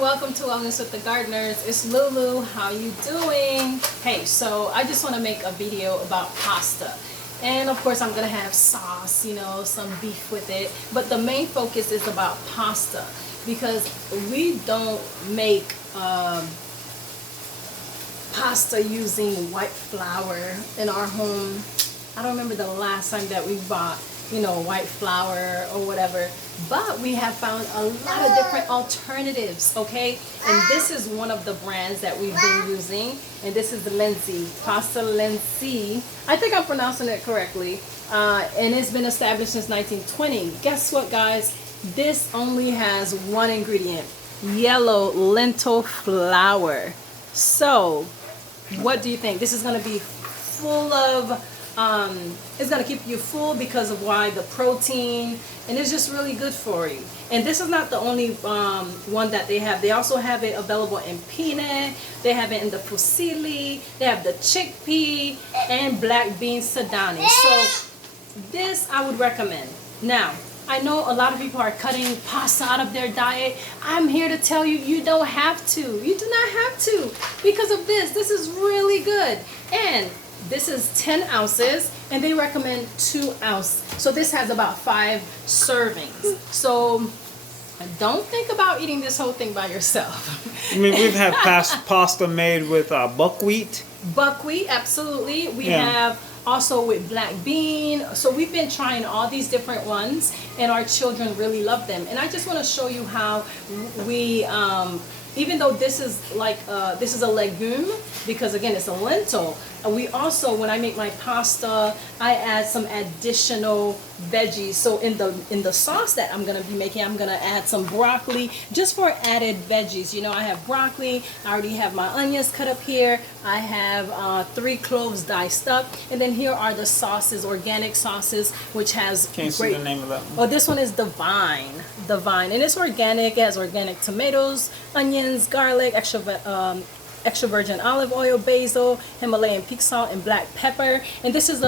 welcome to Wellness with the Gardeners. It's Lulu. How you doing? Hey, so I just want to make a video about pasta. And of course I'm going to have sauce, you know, some beef with it. But the main focus is about pasta because we don't make pasta using white flour in our home. I don't remember the last time that we bought, you know, white flour or whatever, but we have found a lot of different alternatives, okay? And this is one of the brands that we've been using, and this is the Lenzi, Pasta Lenzi. I think I'm pronouncing it correctly, and it's been established since 1920. Guess what, guys? This only has one ingredient, yellow lentil flour. So, what do you think? This is gonna be full of it's going to keep you full because of why the protein, and it's just really good for you. And this is not the only one that they have. They also have it available in peanut, they have it in the fusilli, they have the chickpea and black bean sedani. So this I would recommend. Now I know a lot of people are cutting pasta out of their diet. I'm here to tell you, you don't have to. You do not have to because of this. This is really good. And this is 10 ounces and they recommend 2 ounces. So this has about 5 servings. So don't think about eating this whole thing by yourself. I mean, we've had pasta made with buckwheat. Buckwheat, absolutely. We have also with black bean. So we've been trying all these different ones and our children really love them. And I just want to show you how we even though this is like this is a legume, because again it's a lentil, we also, when I make my pasta, I add some additional veggies. So in the sauce that I'm gonna be making, I'm gonna add some broccoli just for added veggies. You know, I have broccoli, I already have my onions cut up here, I have 3 cloves diced up, and then here are the sauces, organic sauces, which has Can't see the name of that one. Oh, this one is Divine, and it's organic. It has organic tomatoes, onions, garlic, extra virgin olive oil, basil, Himalayan pink salt, and black pepper. And this is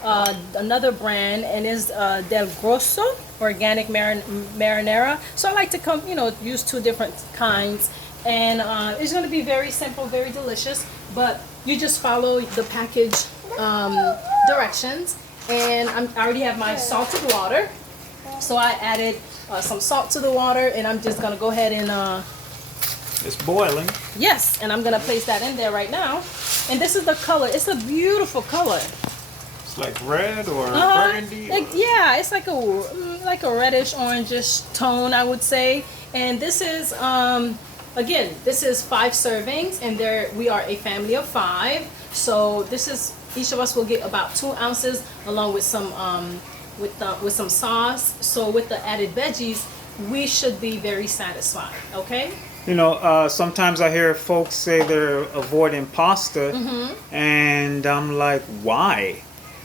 another brand, and is Del Grosso organic marinara. So I like to use 2 different kinds, and it's going to be very simple, very delicious. But you just follow the package directions. And I already have my salted water, so I added some salt to the water, and I'm just gonna go ahead and it's boiling. Yes, and I'm gonna place that in there right now. And this is the color. It's a beautiful color. It's like red or burgundy. Yeah, it's like a reddish orangish tone, I would say. And this is again, this is 5 servings, and we are a family of 5. So this is, each of us will get about 2 ounces along with some with some sauce. So with the added veggies, we should be very satisfied. Okay. You know, sometimes I hear folks say they're avoiding pasta, and I'm like, why?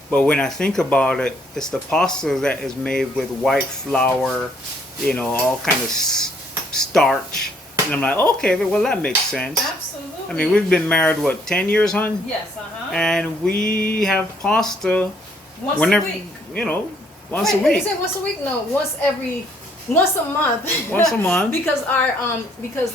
But when I think about it, it's the pasta that is made with white flour, you know, all kind of starch. And I'm like, okay, well, that makes sense. Absolutely. I mean, we've been married, what, 10 years, hon? Yes, And we have pasta once whenever, a week. you know, once a Wait, week. Is it once a week? No, once a month. Once a month. because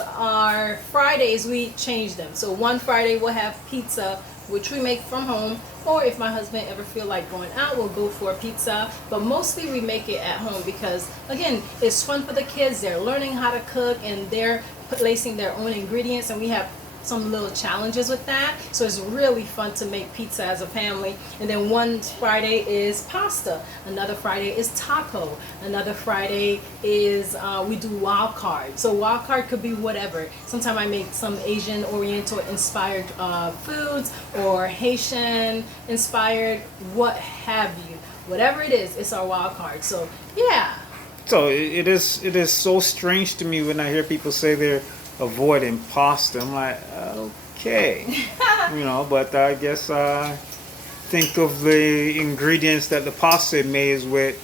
our Fridays we change them. So one Friday we'll have pizza, which we make from home, or if my husband ever feel like going out, we'll go for pizza. But mostly we make it at home because again, it's fun for the kids. They're learning how to cook and they're placing their own ingredients, and we have some little challenges with that. So it's really fun to make pizza as a family. And then one Friday is pasta, another Friday is taco, another Friday is we do wild card. So wild card could be whatever. Sometimes I make some Asian Oriental inspired foods, or Haitian inspired, what have you. Whatever it is, it's our wild card. So yeah. So it is so strange to me when I hear people say they're avoiding pasta. I'm like, okay, you know, but I guess think of the ingredients that the pasta made is with,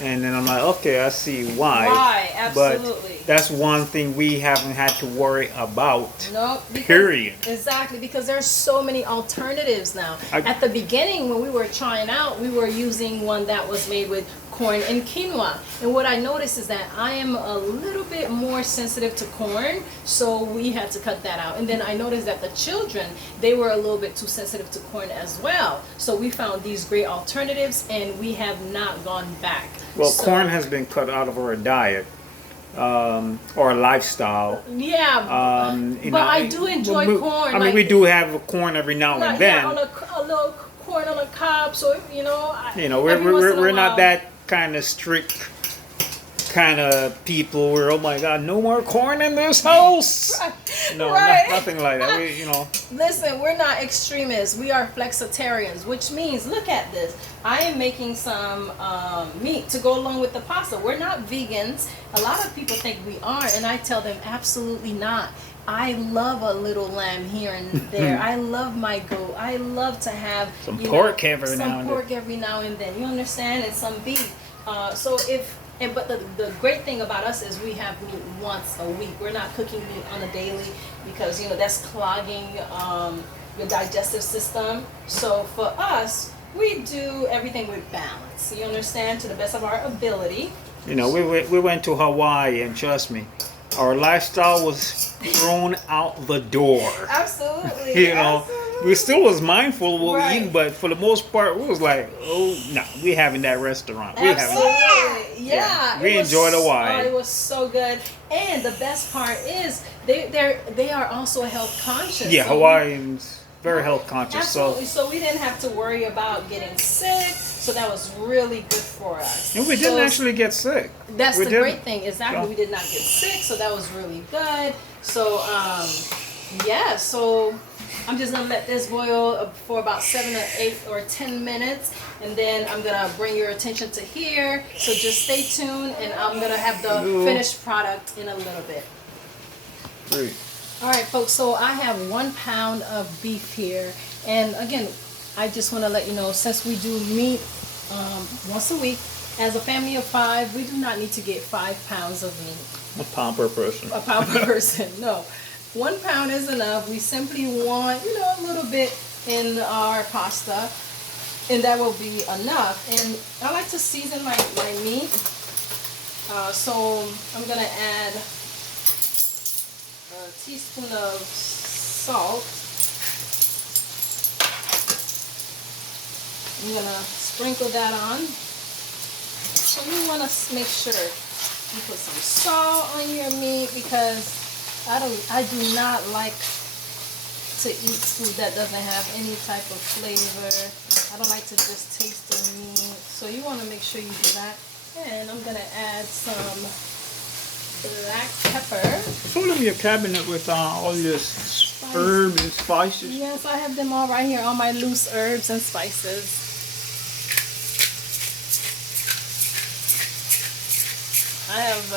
and then I'm like, okay, I see why. Why, absolutely. But that's one thing we haven't had to worry about. Nope. Period. Exactly, because there's so many alternatives now. At the beginning, when we were trying out, we were using one that was made with corn and quinoa. And what I noticed is that I am a little bit more sensitive to corn, so we had to cut that out. And then I noticed that the children, they were a little bit too sensitive to corn as well. So we found these great alternatives, and we have not gone back. Well, So- corn has been cut out of our diet or lifestyle. Yeah, You but know, I do enjoy corn. I mean, like, we do have corn every now and then. Yeah, on a little corn on a cob. So You know, every we're once in a we're not while- that kind of strict kind of people where, oh my God, no more corn in this house. No, Right. nothing like that. We, you know, Listen, we're not extremists. We are flexitarians, which means, look at this. I am making some meat to go along with the pasta. We're not vegans. A lot of people think we are, and I tell them absolutely not. I love a little lamb here and there. I love my goat. I love to have Some pork every some now and then. pork every now and then. You understand? And some beef. But the great thing about us is we have meat once a week. We're not cooking meat on a daily because that's clogging your digestive system. So for us, we do everything with balance. You understand? To the best of our ability. you know, we went to Hawaii, and trust me, our lifestyle was thrown out the door. Absolutely. You know, absolutely. we still was mindful of what Right. we eating, but for the most part, we was like, oh no, we having that restaurant. We having. Absolutely. Yeah. We It was enjoyed Hawaii. It was so good. And the best part is they are also health conscious. Yeah, So we- Hawaiians very health conscious. Absolutely. So we didn't have to worry about getting sick. So that was really good for us. And we didn't So actually get sick. That's we the didn't. great thing. Exactly. So- We did not get sick. So that was really good. So yeah. So I'm just gonna let this boil for about 7 or 8 or 10 minutes, and then I'm gonna bring your attention to here. So just stay tuned, and I'm gonna have the finished product in a little bit. Great. All right, folks, so I have 1 pound of beef here. And again, I just want to let you know, since we do meat once a week, as a family of 5, we do not need to get 5 pounds of meat. A pound per person. A pound per person, no. 1 pound is enough. We simply want, a little bit in our pasta, and that will be enough. And I like to season my meat. So I'm going to add a teaspoon of salt. I'm going to sprinkle that on. So you want to make sure you put some salt on your meat, because I do not like to eat food that doesn't have any type of flavor. I don't like to just taste the meat. So you want to make sure you do that. And I'm going to add some black pepper. Fill up your cabinet with all this herbs and spices. Yes, I have them all right here, all my loose herbs and spices. I have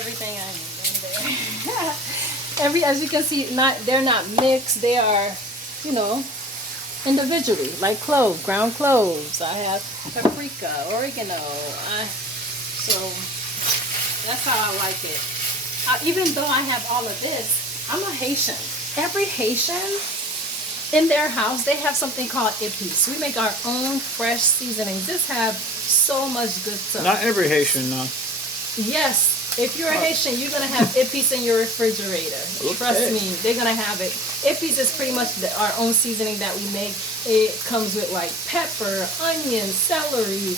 everything I need in there. As you can see, they're not mixed. They are, individually, like ground cloves. I have paprika, oregano. So that's how I like it. Even though I have all of this, I'm a Haitian. Every Haitian in their house, they have something called épices. We make our own fresh seasonings. This have so much good stuff. Not every Haitian, no. Yes, if you're a Haitian, you're going to have épices in your refrigerator. Okay. Trust me, they're going to have it. Épices is pretty much our own seasoning that we make. It comes with like pepper, onion, celery,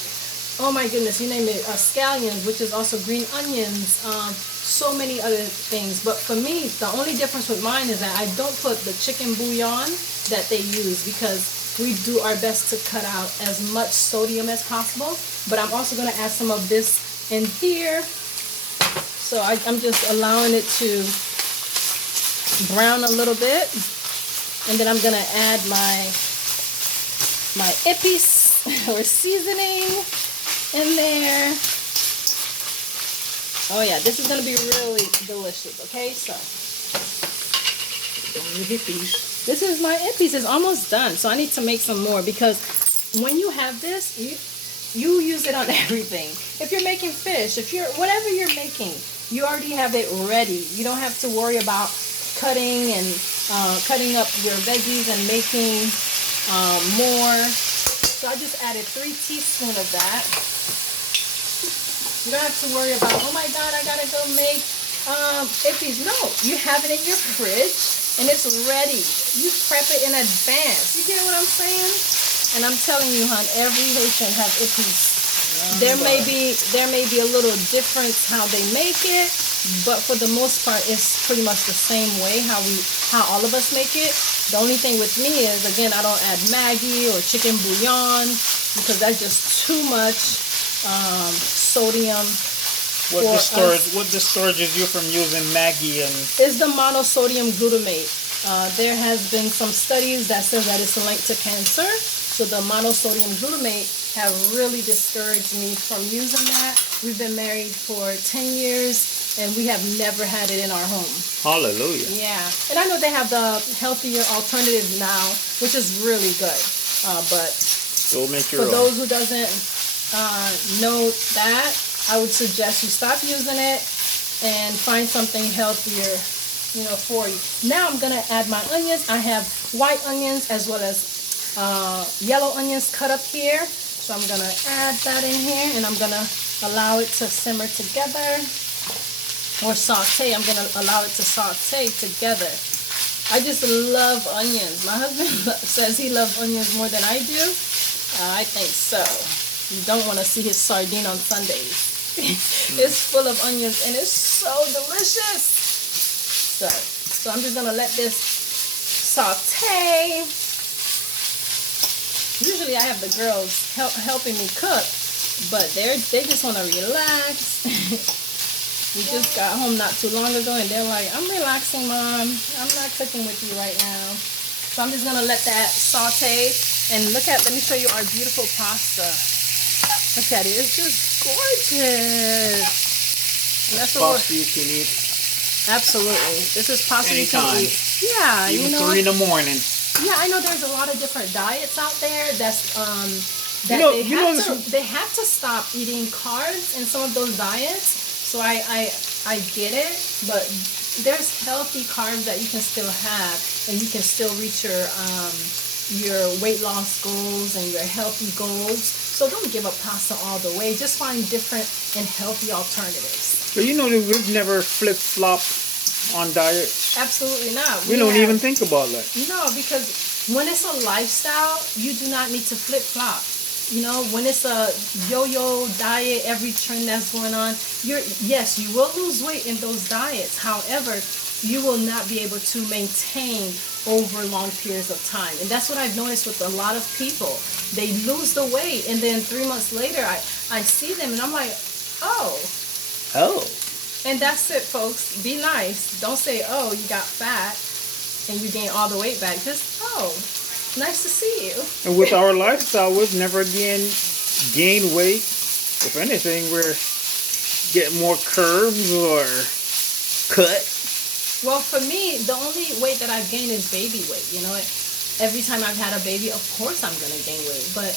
oh my goodness, you name it, scallions, which is also green onions, so many other things. But for me, the only difference with mine is that I don't put the chicken bouillon that they use, because we do our best to cut out as much sodium as possible. But I'm also going to add some of this in here. So I'm just allowing it to brown a little bit. And then I'm going to add my épices or seasoning in there. Oh yeah, this is going to be really delicious. Okay, so this is my épices. It's almost done. So I need to make some more, because when you have this, you use it on everything. If you're making fish, whatever you're making, you already have it ready. You don't have to worry about cutting up your veggies and making more. So I just added 3 teaspoons of that. You don't have to worry about, oh my God, I gotta go make ippies. No, you have it in your fridge and it's ready. You prep it in advance. You get what I'm saying? And I'm telling you, hon, every Haitian have ippies. There may be a little difference how they make it, but for the most part, it's pretty much the same way how all of us make it. The only thing with me is, again, I don't add Maggi or chicken bouillon because that's just too much sodium. What discourages you from using Maggi and? Is the monosodium glutamate. There has been some studies that says that it's linked to cancer. So the monosodium glutamate have really discouraged me from using that. We've been married for 10 years and we have never had it in our home. Hallelujah. Yeah. And I know they have the healthier alternative now, which is really good. But for those who doesn't know that, I would suggest you stop using it and find something healthier, for you. Now I'm gonna add my onions. I have white onions as well as yellow onions cut up here. So I'm gonna add that in here and I'm gonna allow it to simmer together or saute. I'm gonna allow it to saute together. I just love onions. My husband says he loves onions more than I do. I think so. You don't want to see his sardine on Sundays. It's full of onions and it's so delicious. So I'm just gonna let this saute. Usually I have the girls helping me cook, but they just want to relax. We just got home not too long ago and they're like, I'm relaxing, Mom. I'm not cooking with you right now. So I'm just going to let that saute. And let me show you our beautiful pasta. Look at it. It's just gorgeous. And that's pasta you can eat. Absolutely. This is pasta anytime. You can eat. Yeah, Even 3 in the morning. Yeah, I know there's a lot of different diets out there that's they have to stop eating carbs in some of those diets. So I get it, but there's healthy carbs that you can still have and you can still reach your weight loss goals and your healthy goals. So don't give up pasta all the way. Just find different and healthy alternatives. But we've never flip-flopped on diet. Absolutely not. We don't even think about that. No, because when it's a lifestyle, you do not need to flip-flop. When it's a yo-yo diet, every trend that's going on, yes, you will lose weight in those diets. However, you will not be able to maintain over long periods of time. And that's what I've noticed with a lot of people. They lose the weight and then 3 months later I see them and I'm like, oh. And that's it, folks. Be nice. Don't say, oh, you got fat and you gained all the weight back. Just, oh, nice to see you. And with our lifestyle, we've never gained weight. If anything, we're getting more curves or cut. Well, for me, the only weight that I've gained is baby weight. Every time I've had a baby, of course I'm going to gain weight. But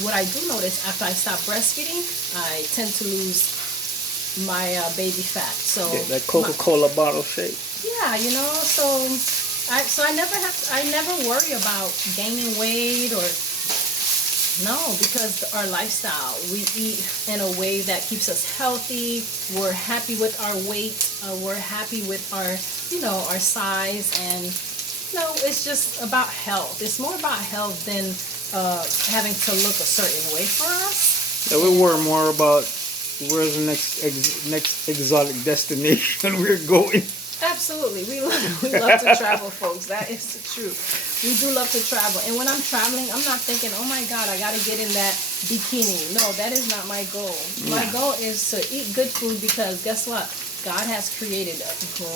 what I do notice, after I stop breastfeeding, I tend to lose my baby fat. So that Coca-Cola bottle shape. Yeah, so I never worry about gaining weight or no, because our lifestyle, we eat in a way that keeps us healthy. We're happy with our weight. We're happy with our size, and it's just about health. It's more about health than having to look a certain way for us. Yeah, we worry more about where's the next exotic destination we're going. Absolutely. We love to travel, folks. That is the truth. We do love to travel. And when I'm traveling, I'm not thinking, oh my God, I got to get in that bikini. No, that is not my goal. My goal is to eat good food because guess what? God has created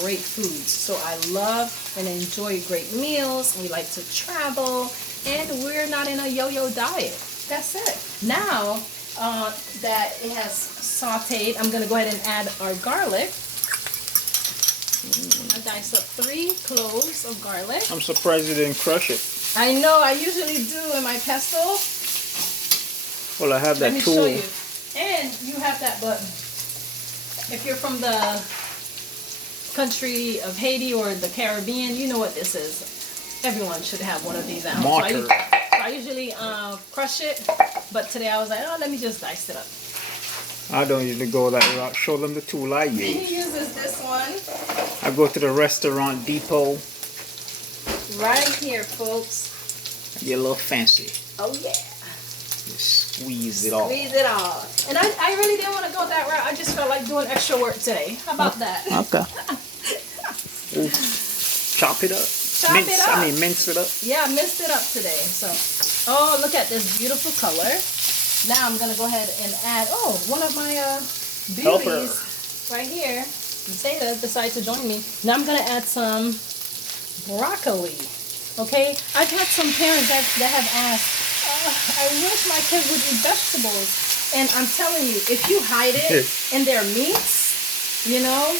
great foods. So I love and enjoy great meals. We like to travel. And we're not in a yo-yo diet. That's it. Now that it has sauteed, I'm going to go ahead and add our garlic. I diced up 3 cloves of garlic. I'm surprised you didn't crush it. I know, I usually do in my pesto. Well, I have that tool. Let me show you. And you have that, but if you're from the country of Haiti or the Caribbean, you know what this is. Everyone should have one of these at home. So I usually crush it, but today I was like, oh, let me just dice it up. I don't usually go that route. Show them the tool I He use. uses this one I go to the restaurant depot. right here, folks. Get a little fancy. Oh yeah. Just squeeze it all. Squeeze it all. And I really didn't want to go that route. I just felt like doing extra work today. How about that? Okay. Ooh. Chop it up. Chop it up. Mince it up. Yeah, I minced it up today. So, oh, look at this beautiful color. Now I'm gonna go ahead and add. Oh, one of my beauties right here. Zeta decided to join me. Now I'm gonna add some broccoli. Okay, I've had some parents that have asked, I wish my kids would eat vegetables. And I'm telling you, if you hide it in their meats, you know,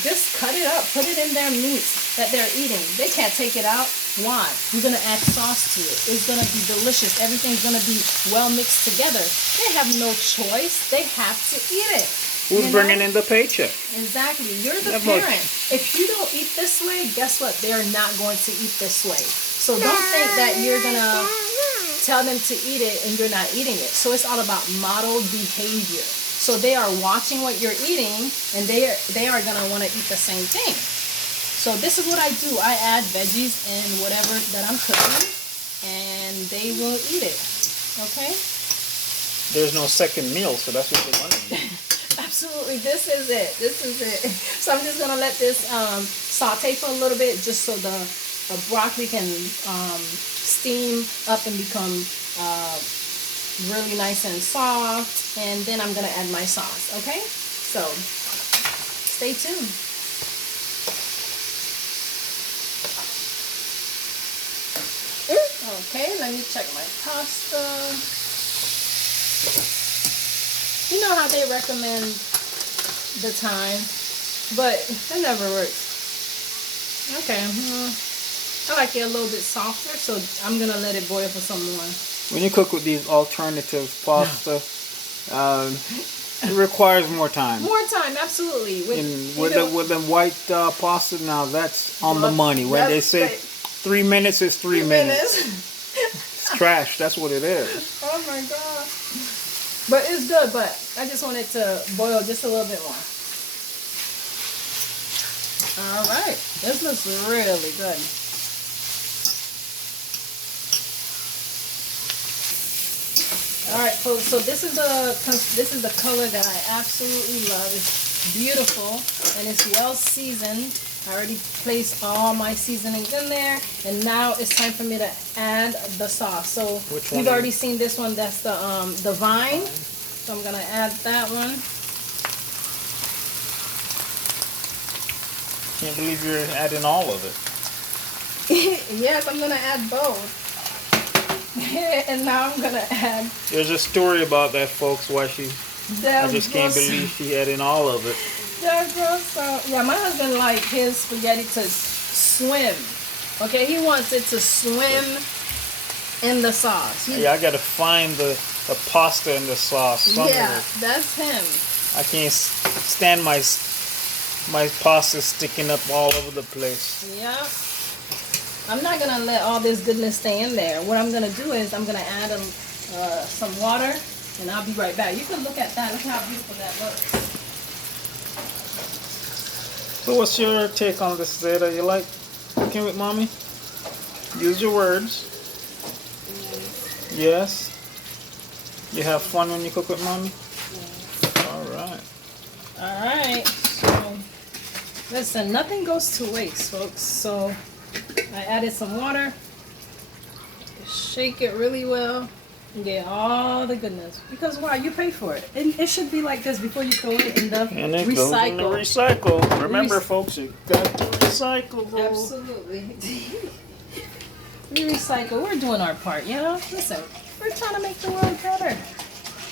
just cut it up, put it in their meats that they're eating. They can't take it out. Why? You're going to add sauce to it. It's going to be delicious. Everything's going to be well mixed together. They have no choice. They have to eat it. Who's bringing in the paycheck? Exactly. You're the parent. If you don't eat this way, guess what? They're not going to eat this way. So don't think that you're going to tell them to eat it and you're not eating it. So it's all about model behavior. So they are watching what you're eating and they are going to want to eat the same thing. So this is what I do. I add veggies in whatever that I'm cooking and they will eat it. Okay? There's no second meal, so that's what they want to do. Absolutely, this is it. This is it. So I'm just gonna let this saute for a little bit, just so the broccoli can steam up and become really nice and soft. And then I'm gonna add my sauce. Okay, so stay tuned. Okay, let me check my pasta. You know how they recommend the time, but it never works. Okay, I like it a little bit softer, so I'm gonna let it boil for some more. When you cook with these alternative pasta, it requires more time. More time, absolutely. With the white pasta, now that's on the money. When they say 3 minutes, it's 3 minutes. It's trash. That's what it is. Oh my god. But it's good, but I just want it to boil just a little bit more. Alright, this looks really good. Alright folks, so this is the color that I absolutely love. It's beautiful and it's well seasoned. I already placed all my seasonings in there, and now it's time for me to add the sauce. So you've already seen this one. That's the vine. So I'm gonna add that one. Can't believe you're adding all of it. Yes, I'm gonna add both. And now I'm gonna add. There's a story about that, folks. Why I just can't believe she adding all of it. Yeah, my husband likes his spaghetti to swim. Okay, he wants it to swim in the sauce. Yeah, I gotta find the pasta in the sauce somewhere. Yeah, that's him. I can't stand my pasta sticking up all over the place. Yeah. I'm not gonna let all this goodness stay in there. What I'm gonna do is I'm gonna add some water, and I'll be right back. You can look at that. Look how beautiful that looks. So what's your take on this, Zeta? You like cooking with mommy? Use your words. Yes. You have fun when you cook with mommy? Yes. Alright. Alright. So, listen, nothing goes to waste, folks. So, I added some water. Shake it really well. And get all the goodness. Because why? You pay for it. It should be like this before you throw it in the And it recycle. goes in the recycle. Remember, folks, you got to recycle. Absolutely. We recycle. We're doing our part, you know? Listen, we're trying to make the world better.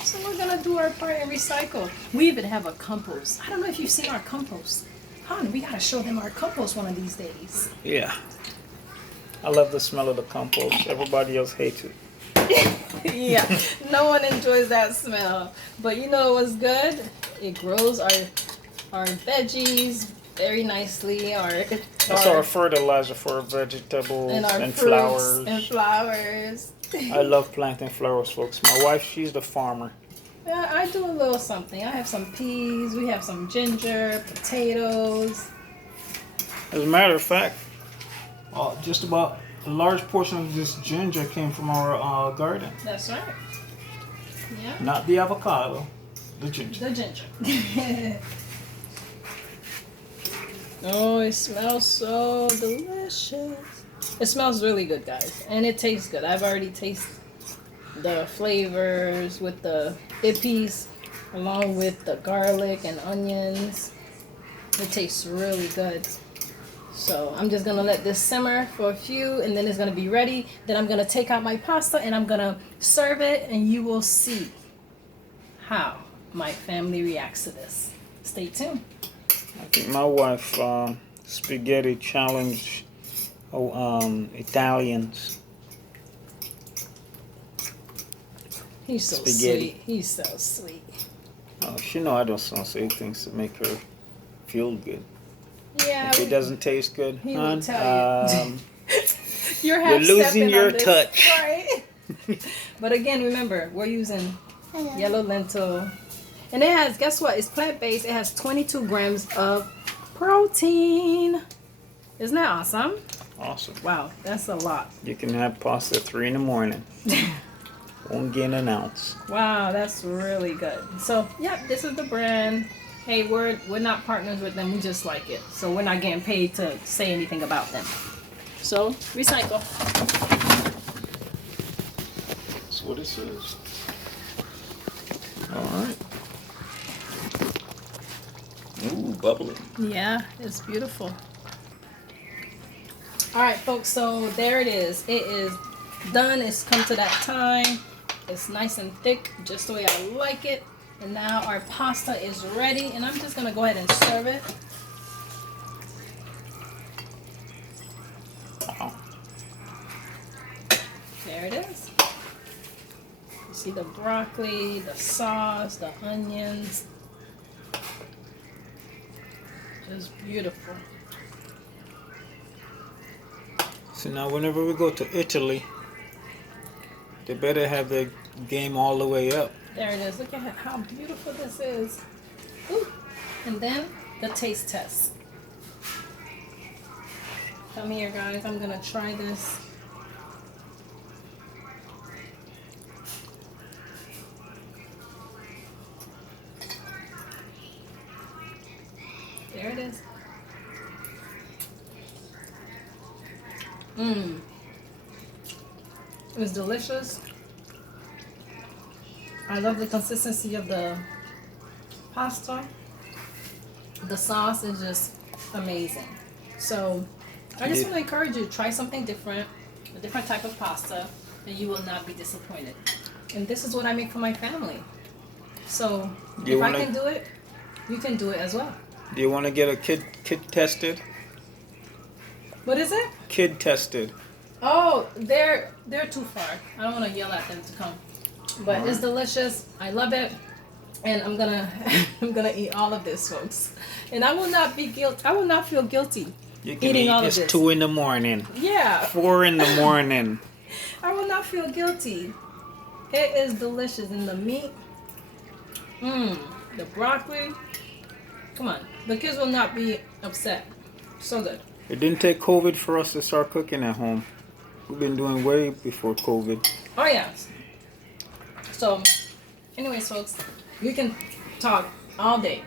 So we're going to do our part and recycle. We even have a compost. I don't know if you've seen our compost. Hon, we got to show them our compost one of these days. Yeah. I love the smell of the compost. Everybody else hates it. Yeah, no one enjoys that smell. But you know what's good? It grows our veggies very nicely. That's our fertilizer for vegetables and flowers. And flowers. I love planting flowers, folks. My wife, she's the farmer. Yeah, I do a little something. I have some peas, we have some ginger, potatoes. As a matter of fact, just about a large portion of this ginger came from our garden. That's right. Yeah. Not the avocado, the ginger. The ginger. Oh, it smells so delicious. It smells really good, guys. And it tastes good. I've already tasted the flavors with the ippies along with the garlic and onions. It tastes really good. So I'm just gonna let this simmer for a few, and then it's gonna be ready. Then I'm gonna take out my pasta and I'm gonna serve it, and you will see how my family reacts to this. Stay tuned. I think my wife spaghetti challenged Italians. He's so Spaghetti. sweet. He's so sweet. Oh, she know I don't say things to make her feel good. Yeah. If it doesn't taste good, He hon, will tell you. you're losing your touch. Right. But again, remember, we're using yellow lentil. And it has, guess what? It's plant-based. It has 22 grams of protein. Isn't that awesome? Awesome. Wow, that's a lot. You can have pasta at 3 in the morning. Won't gain an ounce. Wow, that's really good. So, yep, this is the brand. Hey, we're not partners with them. We just like it. So we're not getting paid to say anything about them. So, recycle. That's what this is. All right. Ooh, bubbly. Yeah, it's beautiful. All right, folks, so there it is. It is done. It's come to that time. It's nice and thick, just the way I like it. And now our pasta is ready, and I'm just gonna go ahead and serve it. Wow. There it is. You see the broccoli, the sauce, the onions. Just beautiful. So now whenever we go to Italy, they better have the game all the way up. There it is. Look at how beautiful this is. Ooh. And then the taste test. Come here, guys. I'm gonna try this. There it is. Mmm. It was delicious. I love the consistency of the pasta. The sauce is just amazing. So I just want to encourage you to try something different, a different type of pasta, and you will not be disappointed. And this is what I make for my family. So if I can do it, you can do it as well. Do you want to get a kid tested? What is it? Kid tested. Oh, they're too far. I don't want to yell at them to come. But it's delicious. I love it. And I'm gonna eat all of this, folks. And I will not be guilty. I will not feel guilty You can eating eat all of this this. 2 in the morning. Yeah. 4 in the morning. I will not feel guilty. It is delicious. And the meat. The broccoli. Come on. The kids will not be upset. So good. It didn't take COVID for us to start cooking at home. We've been doing way before COVID. Oh yeah. So, anyways, folks, we can talk all day,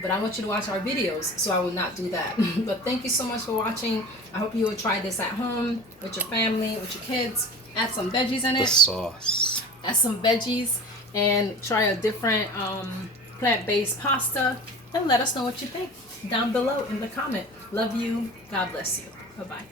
but I want you to watch our videos, so I will not do that. But thank you so much for watching. I hope you will try this at home with your family, with your kids. Add some veggies in The it. sauce. Add some veggies and try a different plant-based pasta. And let us know what you think down below in the comment. Love you. God bless you. Bye-bye.